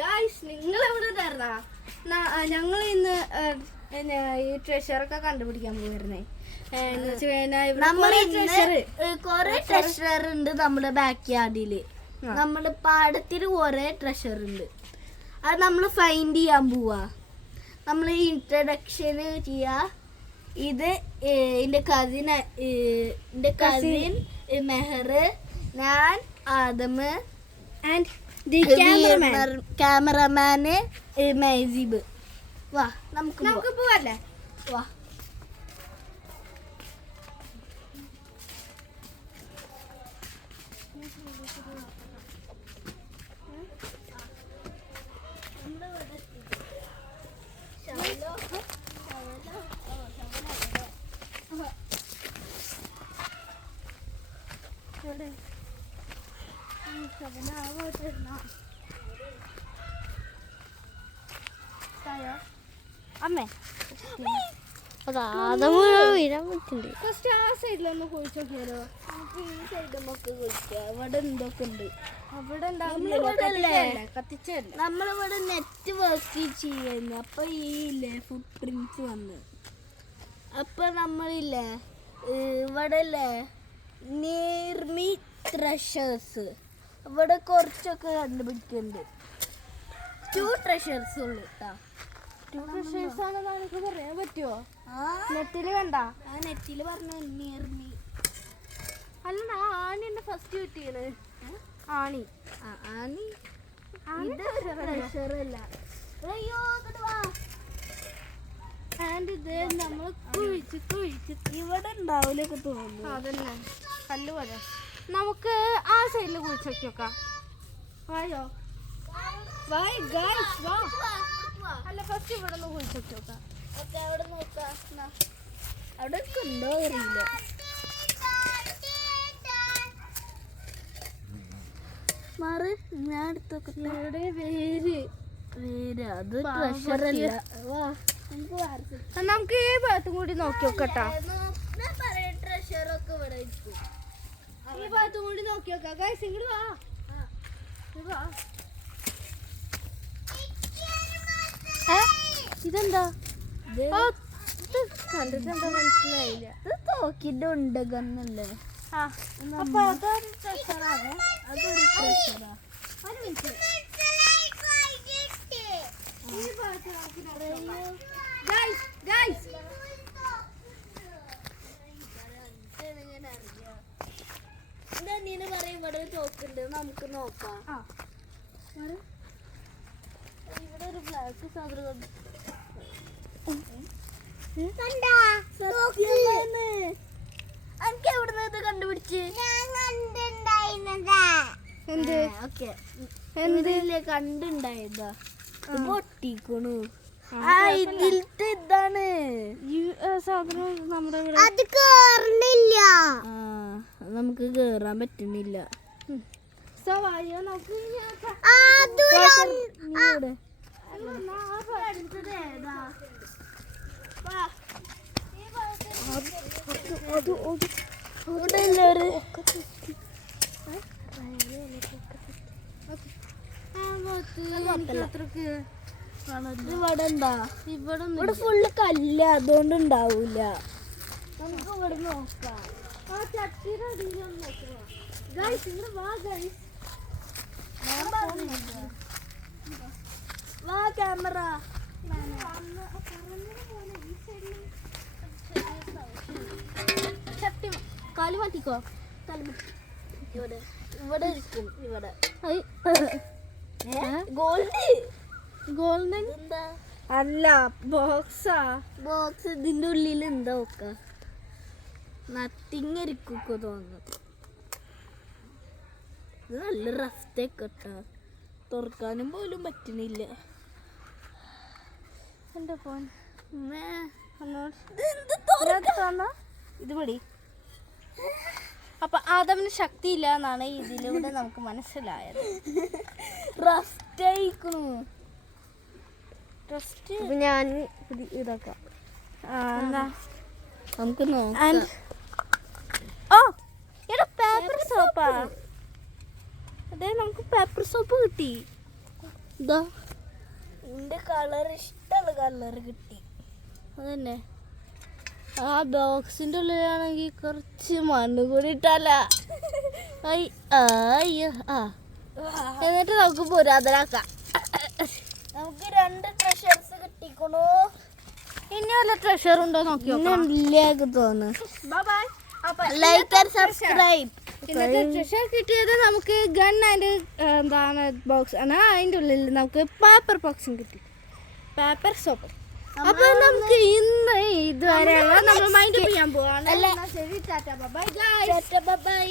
Guys നിങ്ങൾ എവിടെ ഉണ്ടായിരുന്നാ? ഞങ്ങൾ ഇന്ന് ഈ ട്രഷറൊക്കെ കണ്ടുപിടിക്കാൻ പോയിരുന്നേ. കൊറേ ട്രഷർ ഉണ്ട് നമ്മുടെ ബാക്ക് യാർഡില്. നമ്മുടെ പാടത്തിന് കൊറേ ട്രഷർ ഉണ്ട്. അത് നമ്മൾ ഫൈൻഡ് ചെയ്യാൻ പോവാ. നമ്മൾ ഇൻട്രഡക്ഷന് ചെയ്യാ. ഇത് എന്റെ കസിൻ മെഹർ, ഞാൻ ആദമ് ആൻഡ് ക്യാമറമാന് മൈസീബ്. വാ നമുക്ക് പോവല്ലേ? വാ. അമ്മേ വീഴാൻ പറ്റുന്നുണ്ട്. ഫസ്റ്റ് ആ സൈഡിലൊന്ന് കുഴിച്ചു നോക്കിയാലോ? നമുക്ക് ഈ സൈഡുമൊക്കെ കുഴിക്കാം. അവിടെ എന്തൊക്കെ ഉണ്ട് അവിടെ കത്തിച്ചല്ലേ? നമ്മളിവിടെ നെറ്റ് വർക്ക് ചെയ്യുന്നു. അപ്പൊ ഈ ഇല്ലേ ഫുട് പ്രിന്റ്സ് വന്ന്. അപ്പൊ നമ്മളില്ലേ ഇവിടെ അല്ലേ നീർമി ട്രഷേഴ്സ് ഇവിടെ കുറച്ചൊക്കെ കണ്ടുപിടിക്കുന്നുണ്ട്. 2 ട്രഷേഴ്സ് ഉള്ളു കേട്ടോ. 2 ട്രഷേഴ്സ് ആണെന്ന് എനിക്ക് പറയാൻ പറ്റുമോ? നെറ്റില് കണ്ട? ആ നെറ്റില് പറഞ്ഞു നീർമി. അല്ലടാ, ആണി എന്നെ ഫസ്റ്റ് കിട്ടിയത്. ആണി ആണി ഇത് ട്രഷറല്ല. ആൻഡ് ഇത് നമ്മൾ കുഴിച്ച് ഇവിടെ ഉണ്ടാവില്ലൊക്കെ തോന്നുന്നു. അതന്നെ കല്ല് പോലെ. നമുക്ക് ആ സൈഡിൽ കുഴിച്ച് നോക്കിയോക്കാം. വായോ വായ് ഗൈസ് വാ. അല്ല ഫസ്റ്റ് ഇവിടെ നിന്ന് കുഴിച്ച് നോക്കിയോക്കാം. അവിടെ നോക്കാം. അവിടെ ഉണ്ടോ അറിയില്ല. മാറ്, ഞാൻ എടുത്തൊക്കെ. ഇവിടെ വേര് അത് ട്രഷറല്ല. നമുക്ക് ഈ ഭാഗത്തും കൂടി നോക്കി നോക്കട്ടാ. ട്രഷറൊക്കെ ഇവിടെ ഇരിക്കും. ഈ ഭാഗത്തും കൂടി നോക്കി നോക്കാം. ഗൈസ് ഇങ്ങോട്ട് വാ. ഇതെന്താ? കണ്ടിട്ടെന്താ മനസ്സിലായില്ല. ഇത് തോക്കിന്റെ ഉണ്ടകന്നല്ലേ? അപ്പൊ അതൊരു ട്രഷറാണ്. അതൊരു ട്രഷറാ. ഒരു മിനിറ്റ്. ഈ ഭാഗത്ത് നമുക്ക് ഗൈസ് എന്താ നീന് പറയും ഇവിടെ ഒരു തോക്കുണ്ട്, നമുക്ക് നോക്കാം. ഇവിടെ ഒരു ബ്ലാക്ക് സാധനം എനിക്ക് എവിടുന്ന് ഇത് കണ്ടുപിടിച്ച് എന്തില്ലേ കണ്ടുണ്ടായതാ. പൊട്ടിക്കണു. ഇതിലത്തെ ഇതാണ് സാധനം നമ്മുടെ അത് കേറുന്നില്ല. നമുക്ക് കേറാൻ പറ്റുന്നില്ല. ഇവിടെ എന്താ? ഇവിടെ ഫുള്ള് കല്ല, അതുകൊണ്ട് ഉണ്ടാവൂല. നമുക്ക് ഇവിടെ നോക്കാം. വാ ക്യാമറ. കാല് മാറ്റിക്കോ. ഇവിടെ ഇവിടെ ഇരിക്കും. ഇവിടെ ഗോൾഡൻ അല്ല, ബോക്സാ. ബോക്സ് ഇതിന്റെ ഉള്ളിൽ എന്താ നോക്ക? നത്തിങ് ഇരിക്കൊക്കെ തോന്നുന്നു. ഇത് നല്ല റഫ്റ്റൊക്കെ തുറക്കാനും പോലും പറ്റണില്ല. എന്റെ ഫോൺ ഇത് മതി. അപ്പൊ ആദമിന് ശക്തിയില്ല എന്നാണ് ഇതിലൂടെ നമുക്ക് മനസ്സിലായത്. ഞാൻ ഇതൊക്കെ നമുക്ക് നോക്കാം. ഓ ഇവിടെ പേപ്പർ സോപ്പാ. അതെ, നമുക്ക് പേപ്പർ സോപ്പ് കിട്ടി. ഇതാ എന്റെ കളർ ഇഷ്ടമുള്ള കളർ കിട്ടി. അതന്നെ. ആ ബോക്സിന്റെ ഉള്ളിലാണെങ്കിൽ കുറച്ച് മണ്ണ് കൂടി ഇട്ടാല. എന്നിട്ട് നമുക്ക് പുരാതനാക്കാം. നമുക്ക് 2 ട്രഷേഴ്സ് കിട്ടിക്കണു. ഇനി വല്ല ട്രഷർ ഉണ്ടോ നോക്കി തോന്നുന്നു. Like and subscribe. ഇന്നത്തെ ട്രഷർ കിട്ടിയത് നമുക്ക് ഗൺ ആൻഡ് എന്താണ് ബോക്സ് ആണ്. അതിൻ്റെ ഉള്ളിൽ നമുക്ക് പേപ്പർ ബോക്സും കിട്ടി, പേപ്പർ സോപ്പ്. അപ്പൊ നമുക്ക് ഇന്ന് ഇതുവരെ നമ്മൾ മൈൻഡ് ചെയ്യാൻ പോവാണ്. ശരി, ടാറ്റ ബൈ.